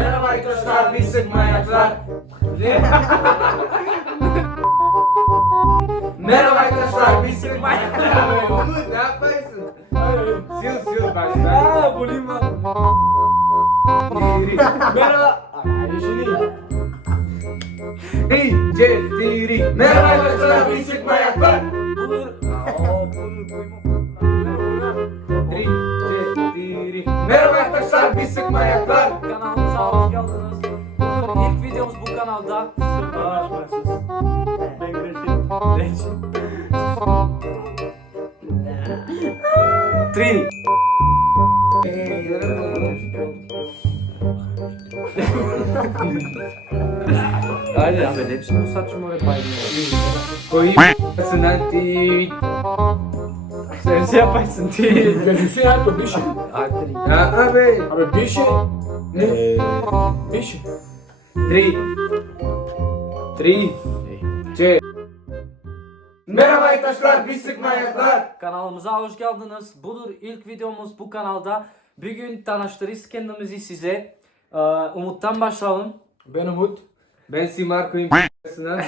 Merhaba arkadaşlar biz sık manyaklar. Merhaba arkadaşlar biz sık manyaklar. Umut ne yapıyorsun? Sil sil baştan. Aa bulayım ben. Merhaba. Hey, Cetiri. Merhaba arkadaşlar biz sık manyaklar. Aa koymam. Merhaba arkadaşlar biz sık manyaklar. Hoş geldiniz. İlk videomuz bu kanalda. Ben Reçin. Three. Hadi abi hepsini saçma oraya paylaşıyor. Koyayım nanti. Sen şey yaparsın değil. Gözüksün ya to biše. Artık. Ya abi. Abi biše. Ne? Biše. Three. Three. C. Merhaba arkadaşlar biz sık manyaklar. Kanalımıza hoş geldiniz. Budur ilk videomuz bu kanalda. Bugün tanıştırırız kendimizi size. Ee, Umut'tan başlayalım. Ben Umut. Ben Simar koyayım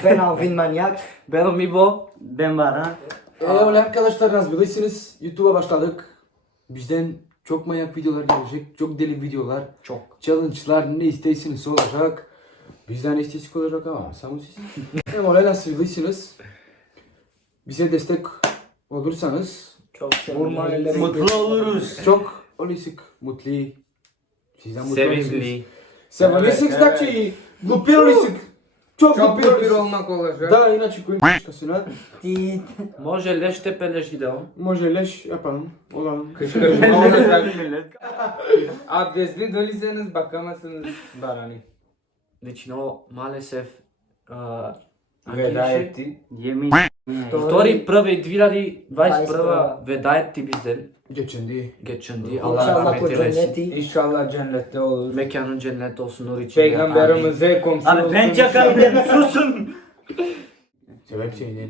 Ben Alvin Manyak. Ben Umibo. Ben Baran. Ee, öyle arkadaşlar nasıl bilirsiniz YouTube'a başladık. Bizden çok manyak videolar gelecek. Çok deli videolar. Çok. Challenge'lar ne isteyseniz olacak. Bizden ne isteyseniz olacak ama sen siz. Hem nasıl bilirsiniz. Bize destek olursanız Çok elleri. Mutlu oluruz. çok olursak mutlu. Sizden mutlu olursunuz. Sevinçli. Sevinirsek Evet, znači glupi olursak. Çok Çok bir olmak olacak. Da, inače kojim başkasına. Može leş tepeleş gidelim. može leş yapalım, olalım. Kışkırtma olacak. Abdestli dölüyseniz bakamazsınız Barani. Znači o maalesef uh, Veda etti. Yemin. Втори први 2021 21 veda etti bizden. Geçindi. Geçindi. Allah İnşallah rahmet bu eylesin. cenneti. İnşallah cennette olur. Mekanın cennet olsun nur içinde. Peygamberimize komşu olsun. Abi ben çakarım susun. Sebep şey ne?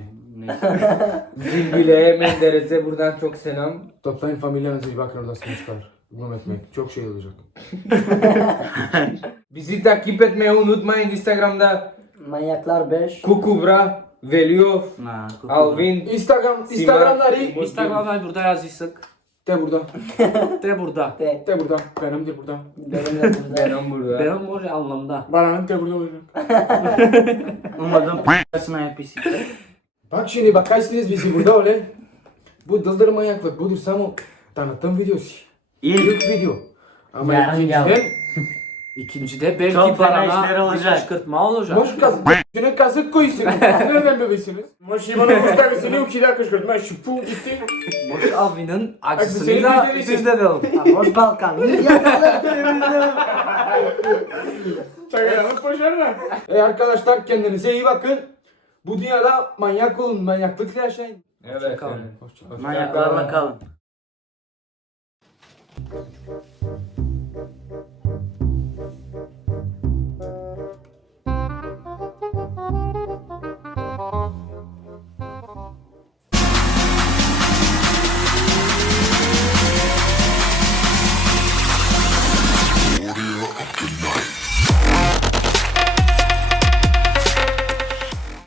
Zilbile'ye, Menderes'e buradan çok selam. Toplayın familyanızı bir bakın odasına çıkar. Bunu etmek çok şey olacak. Bizi takip etmeyi unutmayın Instagram'da. Manyaklar 5. Kukubra, Veliov, Alvin. Instagram, Instagramları Instagram'dan burada yazıysak. de burada. De burada. De. De burada. Benim de burada. Benim de burada. Benim burada. Benim o anlamda. Baran'ın de burada olacak. Umarım p***sına yapışır. Bak şimdi bakarsınız bizi burada öyle. Bu dıldır manyaklık budur samo tanıtım videosu. İlk. İlk video. Ama Yarın ikinciden İkincide belki Çok fena işler parana bir olacak. kışkırtma olacak. Boş kazık. Üstüne kazık koysun. Nereden bebesiniz? Moşi bana usta bir seni ukide kışkırtma. Ben gitti. Boş avinin Acısını acısıyla de verelim. Boş Balkan. Çakalanıp başarma. Ey arkadaşlar kendinize iyi bakın. Bu dünyada manyak olun. Manyaklıkla yaşayın. Evet. Hoşçakalın. Manyaklarla kalın.